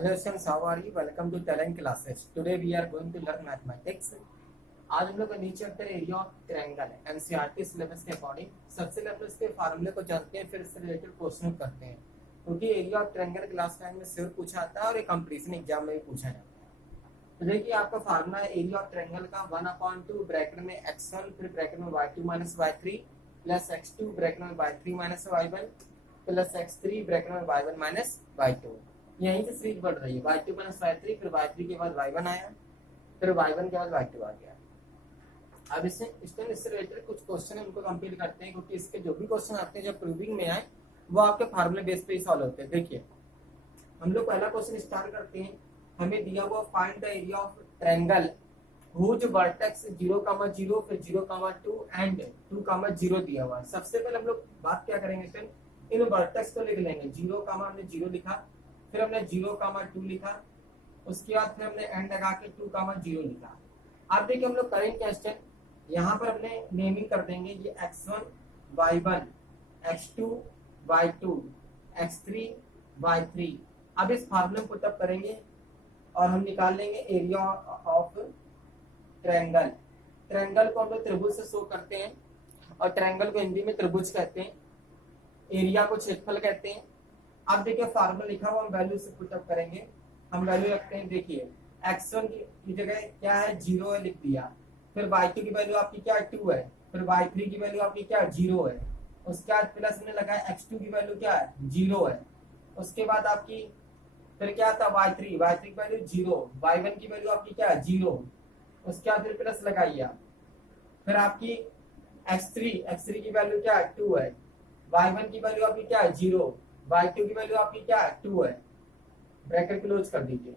Hello students, how are you? Welcome to Talent Classes. Today we are going to learn mathematics. आज हम लोग का नीचे chapter area of triangle है NCERT syllabus के according. सबसे पहले इसके फार्मूले को जानते हैं, फिर इससे रिलेटेड क्वेश्चन करते हैं, क्योंकि एरिया ऑफ ट्रायंगल क्लास 9 में श्योर पूछा आता है और एक कंपटीशन एग्जाम में भी पूछा जाता है। तो देखिए आपका फार्मूला है एरिया ऑफ ट्रायंगल का 1/2 ब्रैकेट में x1 फिर ब्रैकेट में y2 minus y3 plus x2 bracket में y3 minus y1 plus x3 bracket में y1 माइनस y2। यहीं से सीरीज बढ़ रही है y2 माइनस y3 फिर y3 के बाद y1 आया फिर y1 के बाद y2 आ गया। अब इससे रिलेटेड कुछ क्वेश्चन है उनको कंप्लीट करते हैं, क्योंकि इसके जो भी क्वेश्चन आते हैं जब प्रूविंग में आए वो आपके फार्मूले बेस पे ही सॉल्व होते हैं। देखिए हम लोग पहला क्वेश्चन स्टार्ट करते हैं। हमें दिया हुआ find the area of triangle whose vertex 0,0 फिर 0,2 एंड 2,0 दिया हुआ है। सबसे पहले हम लोग बात क्या करेंगे फ्रेंड, इन वर्टेक्स को लिख लेंगे। 0, हमने 0 लिखा, फिर हमने 0,2 लिखा, उसके बाद फिर हमने एंड लगा के 2,0 लिखा। अब देखिए हम लोग करेंगे क्या स्टेप, यहाँ पर अपने नेमिंग कर देंगे। ये x1 y1 x2 y2 x3 y3। अब इस फार्मूले में पुटअप करेंगे और हम निकाल लेंगे एरिया ऑफ ट्रायंगल। ट्रायंगल को हम लोग त्रिभुज से शो करते हैं और ट्रायंगल को हिंदी में त्रिभुज कहते हैं, एरिया को क्षेत्रफल कहते हैं। अब देखिए फार्मूला लिखा हुआ हम वैल्यू से पुटअप करेंगे। हम वैल्यू रखते हैं, देखिए x1 की जगह क्या है 0 है लिख दिया, फिर y2 की वैल्यू आपकी क्या है 2 है, फिर y3 की वैल्यू आपकी क्या है 0 है, उसके बाद प्लस में लगाया x2 की वैल्यू क्या है 0 है, उसके बाद आपकी फिर क्या था y3 की वैल्यू 0, y1 की वैल्यू आपकी क्या है 0, उसके बाद फिर प्लस लगाइए। फिर आपकी x3 की वैल्यू क्या है 2 है, y1 की वैल्यू आपकी क्या है 0, y2 की वैल्यू आपकी क्या है 2 है। ब्रैकेट क्लोज कर दीजिए,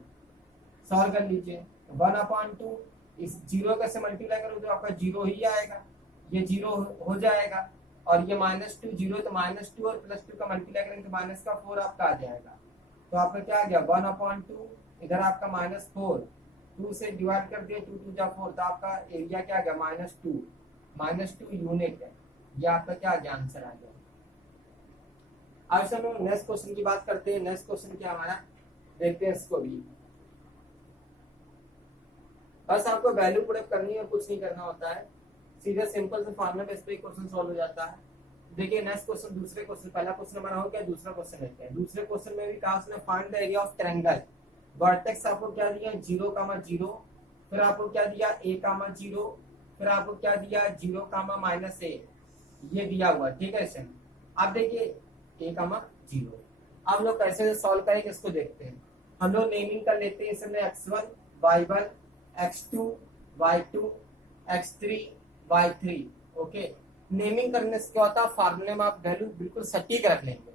सॉल्व कर लीजिए। 1/2 इस 0 का से मल्टीप्लाई करो तो आपका 0 ही आएगा, ये 0 हो जाएगा, और ये -2 0 तो -2 और +2 का मल्टीप्लाई करेंगे तो -4 आपका आ जाएगा। तो आपका क्या आ गया 1/2, इधर आपका -4, 2 से डिवाइड कर दिया, 2 2 जा 4, तो आपका एरिया क्या आ गया -2 यूनिट है। ये आपका क्या आ गया आंसर आ गया। अब हम नेक्स्ट क्वेश्चन की बात करते हैं। नेक्स्ट क्वेश्चन क्या हमारा, देखते हैं इसको भी। बस आपको वैल्यू पुटअप करनी है और कुछ नहीं करना होता है, सीधे सिंपल से फार्मूला बेस पे क्वेश्चन सॉल्व हो जाता है। देखिए नेक्स्ट क्वेश्चन, दूसरे क्वेश्चन, पहला क्वेश्चन हमारा हो गया, दूसरा क्वेश्चन लेते हैं। दूसरे क्वेश्चन में भी कहा उसने find the area of triangle. Vertex आपको क्या दिया 0,0, फिर आपको क्या दिया a,0, फिर आपको क्या दिया 0,-a, ये दिया हुआ ठीक है सर। अब देखिए a,0। अब लोग कैसे सॉल्व करेंगे इसको देखते हैं। हम लोग नेमिंग कर लेते हैं इसमें x1 y1 x2 y2 x3 y3। Okay, naming करने से क्या होता है, फार्मूले में आप वैल्यू बिल्कुल सटीक रख लेंगे।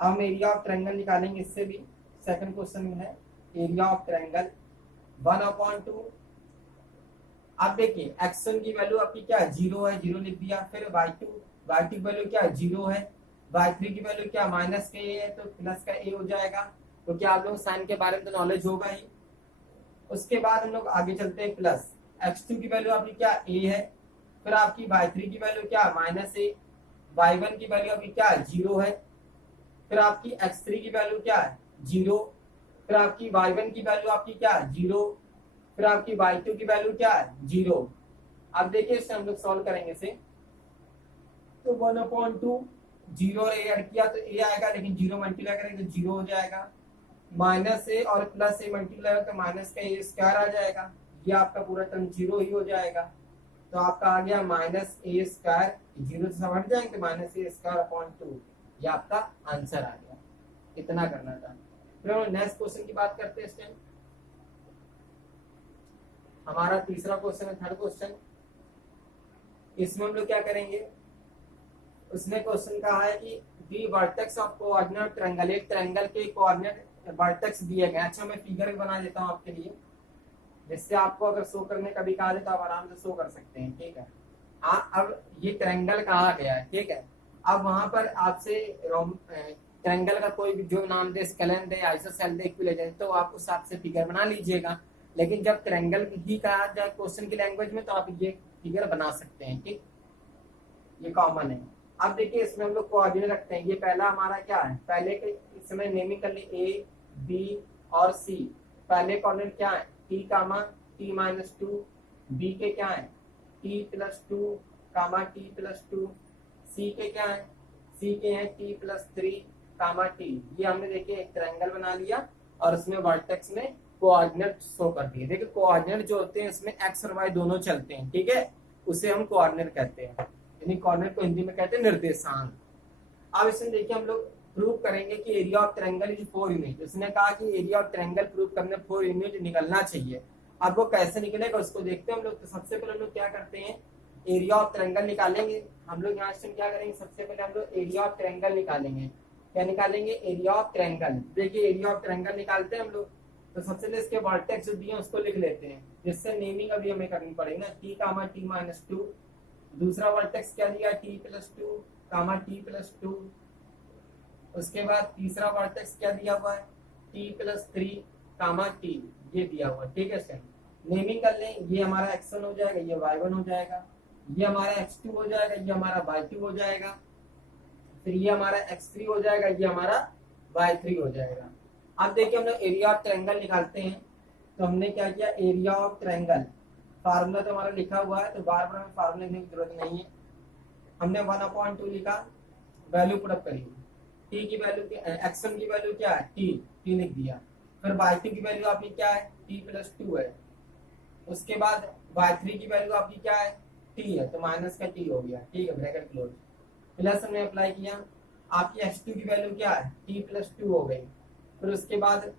अब हम एरिया ऑफ ट्रायंगल निकालेंगे, इससे भी सेकंड क्वेश्चन में है एरिया ऑफ ट्रायंगल 1/2। अब देखिए x1 की वैल्यू आपकी क्या है 0 है, 0 लिख दिया, फिर y2 की वैल्यू क्या है 0 है, y3 की वैल्यू क्या माइनस का a है तो प्लस का a हो जाएगा, क्योंकि आप लोग साइन के बारे में तो नॉलेज होगा ही। उसके बाद हम लोग आगे चलते हैं, प्लस x2 की वैल्यू आपकी क्या a है, फिर आपकी y3 की वैल्यू क्या -a, y1 की वैल्यू आपकी क्या 0 है, फिर आपकी x3 की वैल्यू क्या 0, फिर आपकी y1 की वैल्यू आपकी क्या 0, फिर आपकी y2 की वैल्यू क्या 0। अब देखिए इससे हम लोग सॉल्व करेंगे इसे, तो 1/2 0 ऐड किया तो a आएगा, लेकिन 0 मल्टीप्लाई करेंगे तो 0 हो जाएगा, -a और +a मल्टीप्लाई तो माइनस का a² आ जाएगा, ये आपका पूरा टर्म 0 ही हो जाएगा। तो आपका आ गया -a², 0 से हट जाएंगे -a²/2, ये आपका आंसर आ गया। इतना करना था। फिर हम नेक्स्ट क्वेश्चन की बात करते हैं। इस टाइम हमारा तीसरा क्वेश्चन है, थर्ड क्वेश्चन। इसमें हम लोग क्या करेंगे, उसने क्वेश्चन कहा है कि दी वर्टेक्स ऑफ कोऑर्डिनेट ट्रायंगल, एक ट्रायंगल के कोऑर्डिनेट वर्टेक्स दिए गए। अच्छा मैं फिगर भी बना देता हूँ आपके लिए, जिससे आपको अगर शो करने का भी कहा जाए तो आप आराम से शो कर सकते हैं, ठीक है। अब ये ट्रायंगल कहा गया है, ठीक है। अब वहां पर आपसे ट्रायंगल का कोई भी जो नाम दे, स्केलन दे, आइसोसेल दे, इक्विलेटरल, तो आप उस हिसाब से फिगर बना लीजिएगा। लेकिन जब ट्रायंगल ही कहा जाए क्वेश्चन की लैंग्वेज में तो आप ये फिगर बना सकते हैं, ठीक, ये कॉमन है। अब देखिए इसमें हम लोग कोऑर्डिनेट रखते हैं। ये पहला हमारा क्या है, पहले के इसमें नेमिंग कर ली a b और सी, पहले कोऑर्डिनेट क्या है t comma t minus two, B के क्या है t plus two comma t plus two, C के क्या है सी के हैं t plus three comma t। ये हमने देखिए एक ट्रायंगल बना लिया और उसमें वर्टेक्स में कोऑर्डिनेट शो कर दिए। देखिए कोऑर्डिनेट जो होते हैं इसमें एक्स और वाई दोनों चलते हैं, ठीक है, उसे हम कोऑर्डिनेट कहते हैं, यानी कोऑर्डिनेट को हिंदी में कहते हैं निर्देशांक। अब इसमें देखिए हम लोग प्रूव करेंगे कि area of triangle is 4 unit. उसने कहा कि एरिया ऑफ ट्रायंगल प्रूव करने 4 यूनिट निकलना चाहिए। अब वो कैसे निकलेगा उसको देखते हैं हम लोग। तो सबसे पहले हम लोग क्या करते हैं, एरिया ऑफ ट्रायंगल निकालेंगे। हम लोग यहाँ से क्या करेंगे, सबसे पहले हम लोग एरिया ऑफ ट्रायंगल निकालेंगे। क्या निकालेंगे, एरिया ऑफ ट्रायंगल। देखिए एरिया ऑफ ट्रायंगल निकालते हैं हम लोग, तो सबसे पहले इसके वर्टेक्स जो दिए उसको लिख लेते हैं, जिससे नेमिंग अभी हमें करनी पड़ेगी ना, t comma t minus two. दूसरा वर्टेक्स क्या दिया, t plus two comma t plus two. उसके बाद तीसरा वर्टेक्स क्या दिया हुआ है, t plus three comma t, ये दिया हुआ है, ठीक है सर। नेमिंग कर लें, ये हमारा x1 हो जाएगा, ये y1 हो जाएगा, ये हमारा x2 हो जाएगा, ये हमारा y2 हो जाएगा, फिर ये हमारा x3 हो जाएगा, ये हमारा y3 हो जाएगा। अब देखिए हम लोग एरिया ऑफ ट्रायंगल निकालते हैं। तो हमने क्या किया, एरिया ऑफ ट्रायंगल फार्मूला तो हमारा लिखा हुआ है, तो बार बार हमें फार्मूला लिखने की जरूरत नहीं है। हमने 1/2 लिखा, वैल्यू पुट अप करी, t की वैल्यू x1 की वैल्यू क्या है t लिख दिया। फिर y2 की वैल्यू आपकी क्या है t प्लस टू है। उसके बाद y3 की वैल्यू आपकी क्या है t है, तो माइनस का t हो गया, ठीक है, ब्रैकेट क्लोज। प्लस हमने अप्लाई किया, आपकी x2 की वैल्यू क्या है t प्लस टू हो गई। फिर उसके बाद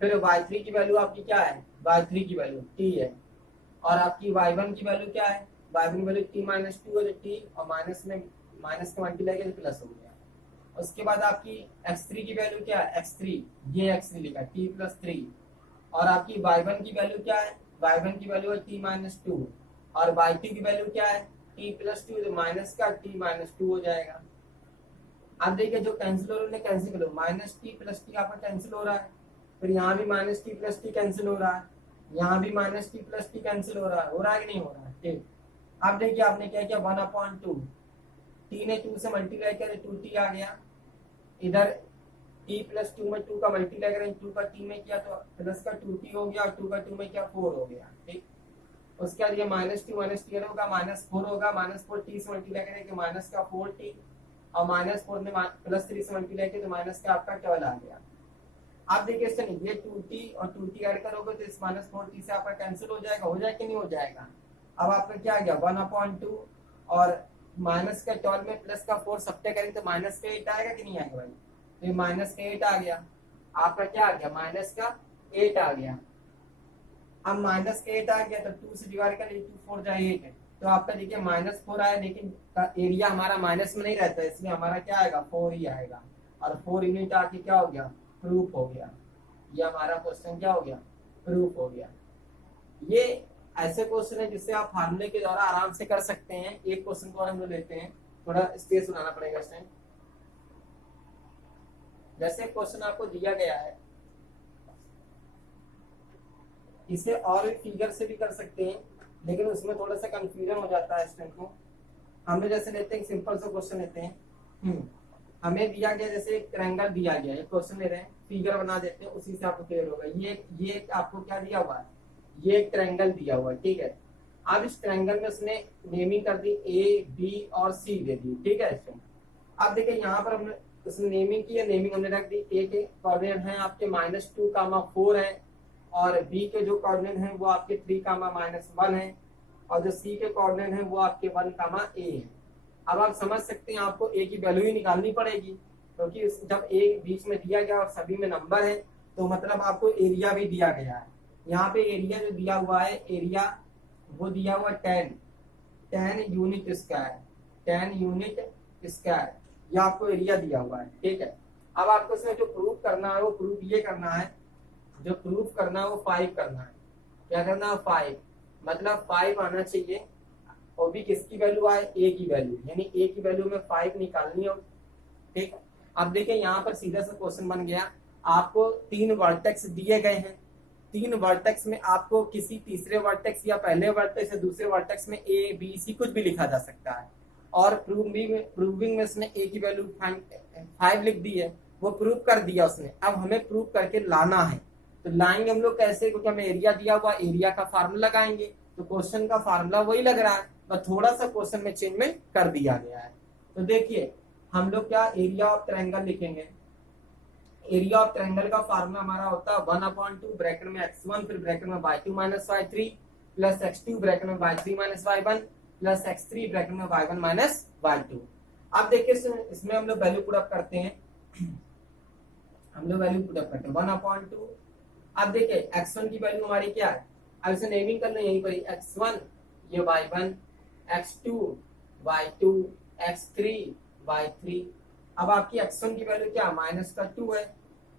फिर y3 की वैल्यू आपकी क्या है, y3 की वैल्यू t है, और आपकी y1 की वैल्यू क्या है, y1 की वैल्यू t माइनस टू है, तो t और माइनस में माइनस का मल्टीप्लाई किया तो प्लस हो गया। उसके बाद आपकी x3 की वैल्यू क्या है, x3, ये x3 लिखा t प्लस थ्री, और आपकी y1 की वैल्यू क्या है, y1 की वैल्यू है t माइनस टू, और y2 की वैल्यू क्या है t प्लस टू, तो माइनस का t माइनस टू हो जाएगा। अब देखिए जो कैंसिल हो रहा है कैंसिल करो, माइनस टी प्लस टी आपका कैंसिल हो रहा है, फिर यहाँ भी minus T plus T cancel हो रहा है, यहाँ भी minus T plus T cancel हो रहा है कि नहीं हो रहा है, ठीक। अब देखिए आपने क्या किया, 1/2, टी ने 2 से मल्टीप्लाई किया तो 2t आ गया। इधर t प्लस टू में 2 का मल्टीप्लाई करें, 2 का t में किया तो प्लस का 2t हो गया, और 2 का 2 में क्या 4 हो गया, ठीक। उसके बाद ये माइनस टी होगा, माइनस 4 होगा, माइनस 4 टी से मल्टीप्लाई करेंगे माइनस का 4t, और माइनस 4 में प्लस 3 से मल्टीप्लाई किया तो माइनस का आपका 12 आ गया। आप देखिए इससे नहीं, ये 2t और 2t ऐड करोगे तो इस माइनस 4t से आपका कैंसिल हो जाएगा, कि नहीं हो जाएगा। अब आपका क्या आ गया 1/2, और माइनस का 12 में प्लस का 4 सब्ट्रैक्ट करेंगे तो माइनस का 8 आएगा कि नहीं आएगा भाई, तो ये माइनस का 8 आ गया। आपका क्या आ गया, माइनस का 8 आ गया। अब माइनस का 8 आ गया तो 2 से डिवाइड कर 2 4 जाए 8 है, तो आपका देखिए -4 आया, लेकिन एरिया हमारा माइनस में नहीं रहता, इसलिए हमारा क्या आएगा 4 ही आएगा, और 4 यूनिट आके क्या हो गया, प्रूफ हो गया। ये हमारा क्वेश्चन क्या हो गया, प्रूफ हो गया। ये ऐसे क्वेश्चन है जिससे आप फार्मूले के द्वारा आराम से कर सकते हैं। एक क्वेश्चन को हम लोग लेते हैं, थोड़ा स्पेस बनाना पड़ेगा इस टाइम। जैसे क्वेश्चन आपको दिया गया है, इसे और भी फिगर से भी कर सकते हैं, लेकिन उसमें थोड़ा सा कंफ्यूजन हो जाता है स्टूडेंट को। हमने जैसे लेते हैं सिंपल सा क्वेश्चन लेते हैं, हमें दिया गया जैसे एक ट्रायंगल दिया गया है, क्वेश्चन ले रहे हैं, फिगर बना देते हैं, उसी से आपको क्लियर होगा। ये आपको क्या दिया हुआ है, ये एक ट्रायंगल दिया हुआ है, ठीक है। अब इस ट्रायंगल में उसने नेमिंग कर दी ए बी और सी दे दी, ठीक है। अब देखिए यहाँ पर हमने उसने नेमिंग की है, नेमिंग हमने रख दी, ए के कोऑर्डिनेट हैं आपके -2, 4 है, और बी के जो कोऑर्डिनेट हैं वो आपके 3, -1 है, और जो सी के कोऑर्डिनेट हैं वो आपके 1, ए है। अब आप समझ सकते हैं आपको ए की वैल्यू ही निकालनी पड़ेगी, क्योंकि जब ए बीच में दिया गया और सभी में नंबर है, तो मतलब आपको एरिया भी दिया गया है। यहाँ पे एरिया जो दिया हुआ है, एरिया वो दिया हुआ 10 यूनिट स्क्वायर, 10 यूनिट स्क्वायर, ये आपको एरिया दिया हुआ है, ठीक है। अब आपको इसमें जो प्रूफ करना है वो प्रूफ ये करना है, जो प्रूफ करना है वो 5 करना है। क्या करना है, 5, मतलब 5 आना चाहिए, और भी किसकी वैल्यू आए, ए की वैल्यू, यानी ए की वैल्यू में 5 निकालनी हो, ठीक। अब देखिए यहाँ पर सीधा सा क्वेश्चन बन गया, आपको 3 वर्टेक्स दिए गए हैं, 3 वर्टेक्स में आपको किसी तीसरे वर्टेक्स या पहले वर्टेक्स या दूसरे वर्टेक्स में ए बी सी कुछ भी लिखा जा सकता है, और प्रूविंग में इसने ए की वैल्यू 5 लिख दी है, वो प्रूव कर दिया उसने, अब हमें प्रूव करके लाना है। तो लाएंगे हम लोग कैसे, क्योंकि हमें एरिया दिया हुआ, एरिया का फार्मूला लगाएंगे। तो क्वेश्चन का फार्मूला वही लग रहा है, बस थोड़ा सा क्वेश्चन में चेंजमेंट कर दिया गया है। तो देखिए हम लोग क्या एरिया ऑफ ट्रायंगल लिखेंगे। एरिया ऑफ ट्रायंगल का फार्मूला हमारा होता है 1/2 ब्रैकेट में x1 फिर ब्रैकेट में y2 minus y3 plus x2 bracket में y3 minus y1 plus x3 bracket में y1 माइनस y2। अब देखिए इसमें हम लोग वैल्यू पुट अप करते हैं, हम लोग वैल्यू पुट अप करते हैं 1/2। अब देखिए x1 की वैल्यू हमारी क्या है, अब इसे नेमिंग कर लो यहीं पर ही, x1 ये y1, x2 y2, x3 y3। अब आपकी x1 की वैल्यू क्या माइनस का 2 है,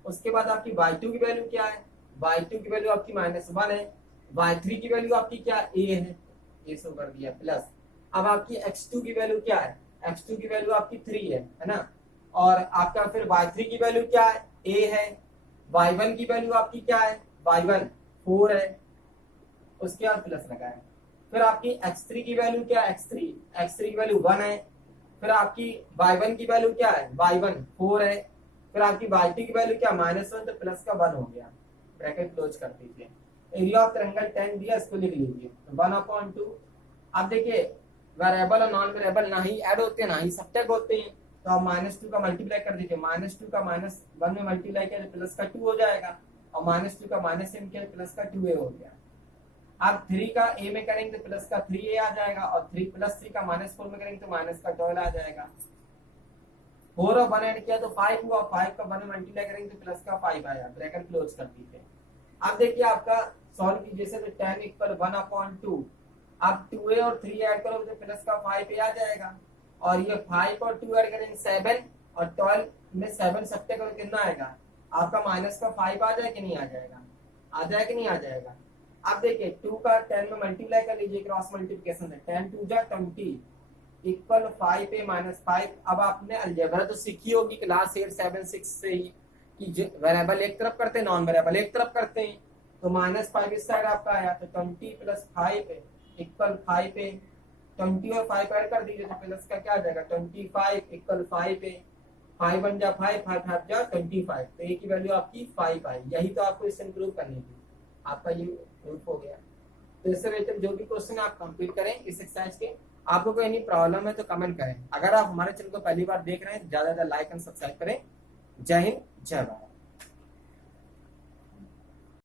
उसके बाद आपकी y2 की वैल्यू क्या है, y2 की वैल्यू आपकी -1 है, y3 की वैल्यू आपकी क्या a है, ये सो कर दिया प्लस। अब आपकी x2 की वैल्यू क्या है, x2 की वैल्यू आपकी 3 है ना, और आपका फिर y3 की वैल्यू क्या है a है, y1 की वैल्यू आपकी क्या है y1 4 है, उसके बाद प्लस लगाए। फिर आपकी x3 की वैल्यू क्या है, x3 की वैल्यू 1 है, फिर आपकी y1 की वैल्यू क्या है y1 4 है, फिर आपकी y2 की वैल्यू क्या -1, तो प्लस का 1 हो गया, ब्रैकेट क्लोज कर दीजिए। एरिया ऑफ ट्रायंगल 10 दिया, इसको लिख लीजिए 1/2। अब देखिए वेरिएबल और नॉन वेरिएबल ना ही ऐड होते हैं ना ही सब्ट्रैक्ट होते हैं, तो आप -2 का मल्टीप्लाई कर दीजिए, -2 का -1 में मल्टीप्लाई किया तो प्लस का 2 हो जाएगा, और -2 का -m किया प्लस का 2a हो गया। आप 3 का a में करेंगे तो प्लस का 3a आ जाएगा, और 3 + 3 का -4 में करेंगे तो माइनस का 12 आ जाएगा। 4 और 1 ऐड किया तो 5 हुआ, 5 का 1 में मल्टीप्लाई करेंगे तो प्लस का 5 आया, ब्रैकेट क्लोज कर दीजिए। अब देखिए आपका सॉल्व कीजिए से, तो 10 = 1/2। आप 2a और 3 ऐड करोगे तो प्लस का 5a आ जाएगा, और ये 5 और 2 ऐड करेंगे 7, और 12 में 7 सब्ट्रैक्ट करोगे कितना आएगा आपका माइनस का 5 आ जाए कि नहीं आ जाएगा, आ जाए कि नहीं आ जाएगा। अब देखिए 2 का 10 में मल्टीप्लाई कर लीजिए, क्रॉस मल्टीप्लिकेशन से 10 2 जा 20 इक्वल 5a - 5। अब आपने अलजेब्रा तो सीखी होगी क्लास 8 7 6 से ही कि वेरिएबल एक तरफ करते हैं, नॉन वेरिएबल एक तरफ करते हैं। तो -5 इस साइड आपका आया, तो 20 + 5 इक्वल 5a, 20 और 5 ऐड कर दीजिए तो प्लस का क्या आ जाएगा 25 इक्वल 5a, 5 1 जा 5 5 5 जा 25, तो a की वैल्यू आपकी 5 आई। यही तो आपको इससे इंप्रूव करनी थी, आपका ये प्रूफ हो गया। तो इससे रिलेटेड जो भी क्वेश्चन आप कंप्लीट करें इस एक्सरसाइज के, आपको कोई नहीं प्रॉब्लम है तो कमेंट करें। अगर आप हमारे चैनल को पहली बार देख रहे हैं, ज्यादा लाइक एंड सब्सक्राइब करें। जय हिंद, जय भारत।